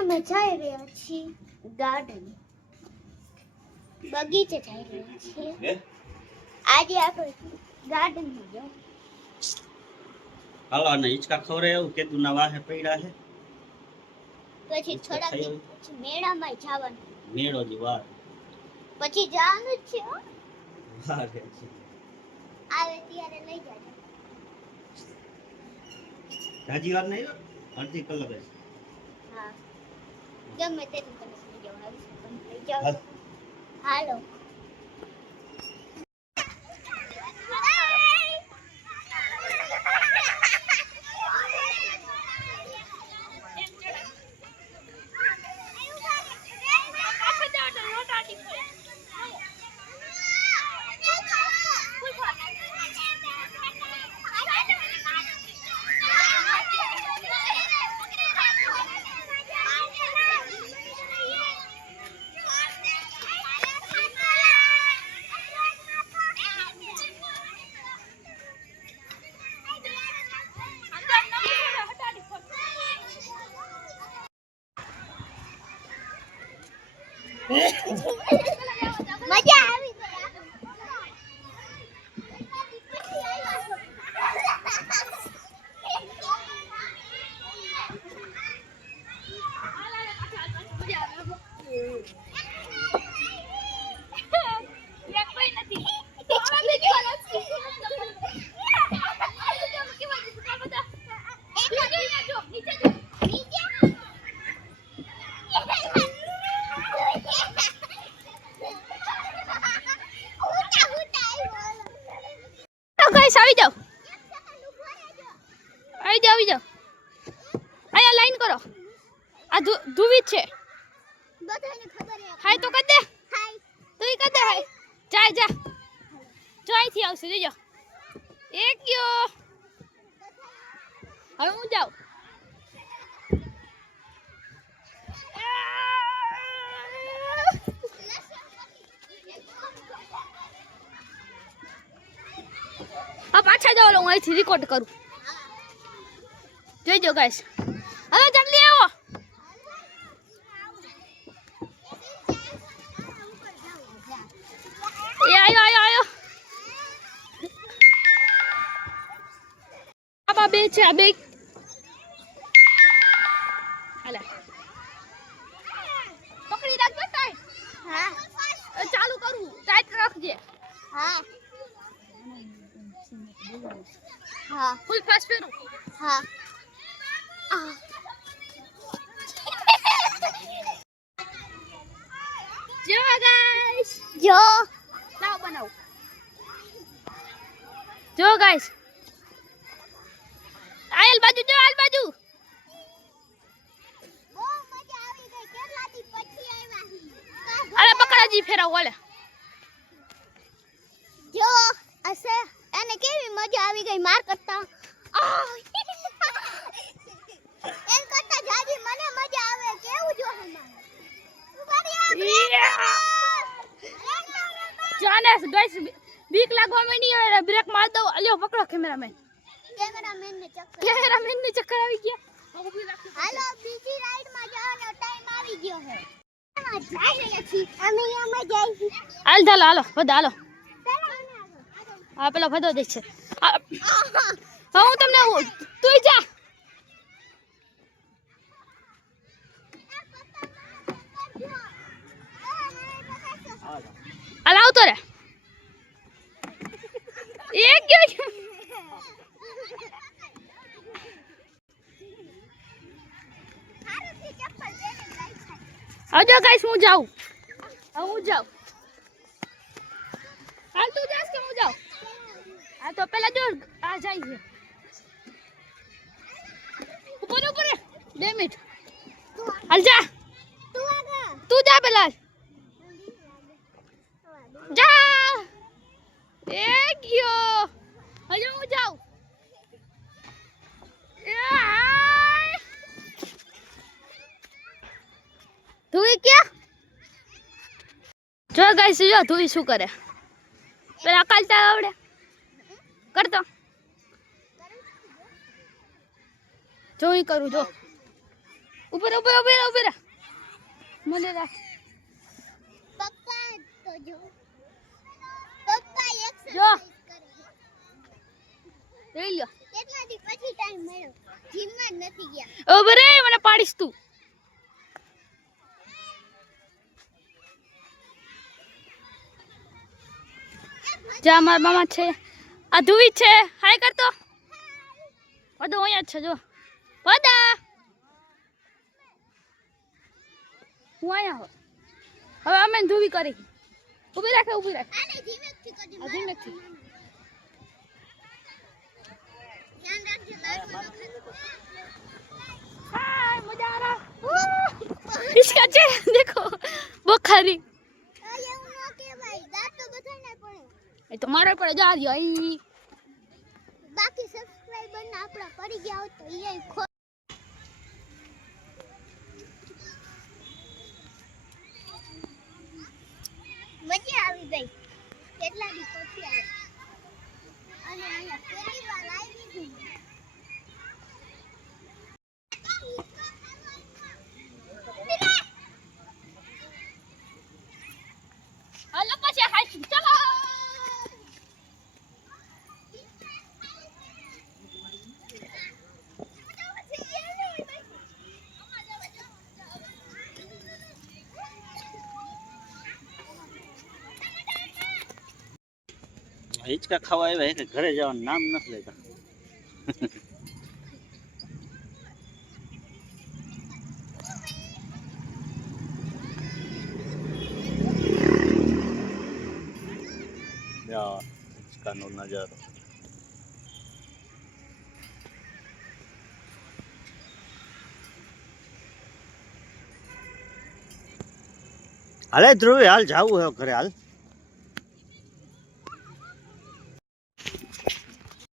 અમે જઈ રહ્યા છીએ ગાર્ડન બગીચે જઈ રહ્યા છીએ આજે આપણે ગાર્ડન માં જાવ હાલો ને હિચકા ખવરે એવું કેદું ના વાહે પડ્યા છે પછી થોડા પછી મેળામાં જવાનું મેળો ની વાર પછી જવાનું જ છે હો વાર છે આવે ત્યારે લઈ જાજો જાજી વાર નહીં અડધી કલાક છે હા ગમે તેટલું તમે લઈ જાવ આવી પણ લઈ જાવ હાલો મજા આવી આવી જાઓ અહીંયા લાઈન કરો આ ધુવી છે બધાને ખબર છે હાય તો કર દે હાય તુંય કર દે હાય જા જો અહીંથી આવશે જોજો એક ગયો હવે હું જાઉં આ પાછા જાવ હું અહીંથી રેકોર્ડ કરું જોઈજો ગાઈસ હવે જલ્દી આવો એ આયો આ બે છે આ બે હાલે પકડી રાખજો ટાઈટ હા ચાલુ કરું ટાઈટ રાખજે હા હા ફૂલ ફાસ્ટ ફેરું હા જો ગાઈસ જો લાવ બનાવ જો ગાઈસ આયલ બાજુ બહુ મજા આવી ગઈ કેટલા દી પછી આવ્યા અરે પકડાજી ફેરાવ ઓલે જો અસે એને કેવી મજા આવી ગઈ માર કરતા એન કરતા જાજી મને મજા આવે કેવું જો જાને ગાઈસ બીક લાગવા માંડી હવે બ્રેક માર દો અલ્યો પકડો કેમેરામેન ને ચક્કર આવી ગયા હાલો બીજી રાઈડ માં જવાનો ટાઈમ આવી ગયો છે એમાં જઈ રહ્યા છીએ અમે અહીંયા જઈ છીએ હાલ ચાલો હાલો બધા હાલો આ પેલો બધો દેખ છે હું તમને તું જા હાલ આવતો રે એક ગયો આવજો ગાઈસ હું જાઉં હાલ તું જાસ કે હું જાઉં આ તો પેલા જો આ જાય છે ઉપર 2 મિનિટ હાલ જા તું જા પેલા જા એ ગયો હજુ હું જાઉં તું ક્યાં જો ગાઈસ જો તું શું કરે પેલા અકાલતા આવડે કરતો જો હું કરું જો ઉપર ઉપર ઉપર ઉપર મને રાખ પપ્પા તો જો પપ્પા જો. એક્સરસાઇઝ કરે લઈ લ્યો કેટલા દી પછી ટાઈમ મળ્યો જીમમાં જ નથી ગયા ઉપર રે મને પાડીશ તું જા મારા મામા છે આ ધુવી છે હાય કરતો બધો અહીંયા જ છે જો બધા હું અહીંયા હવે અમે ધુવી કરી ઊભી રાખે આને જીમેકથી કરજો આ ધીમેથી ધ્યાન રાખજો લાગુ ન ખાતો हाय मजा आ रहा इसका चेहरा देखो बुखारी આ એવું ન કે ભાઈ દાંત તો બધાને પડે એ તો મારે પર જા રહ્યો ઈ બાકી સબસ્ક્રાઇબર ના આપડા પડી ગયા હોત તો ઈ મજા આવી ગઈ કેટલા દી પછી આવે અને અહીંયા પહેલી વાર આવી છું હાલો પછી હાઈ ચલો હિંચકા ખાવા આવ્યા કે ઘરે જવાનું નામ નથી લેતા હિંચકાનો નજારો હાલે ધ્રુવી હાલ જાવું હે ઘરે હાલ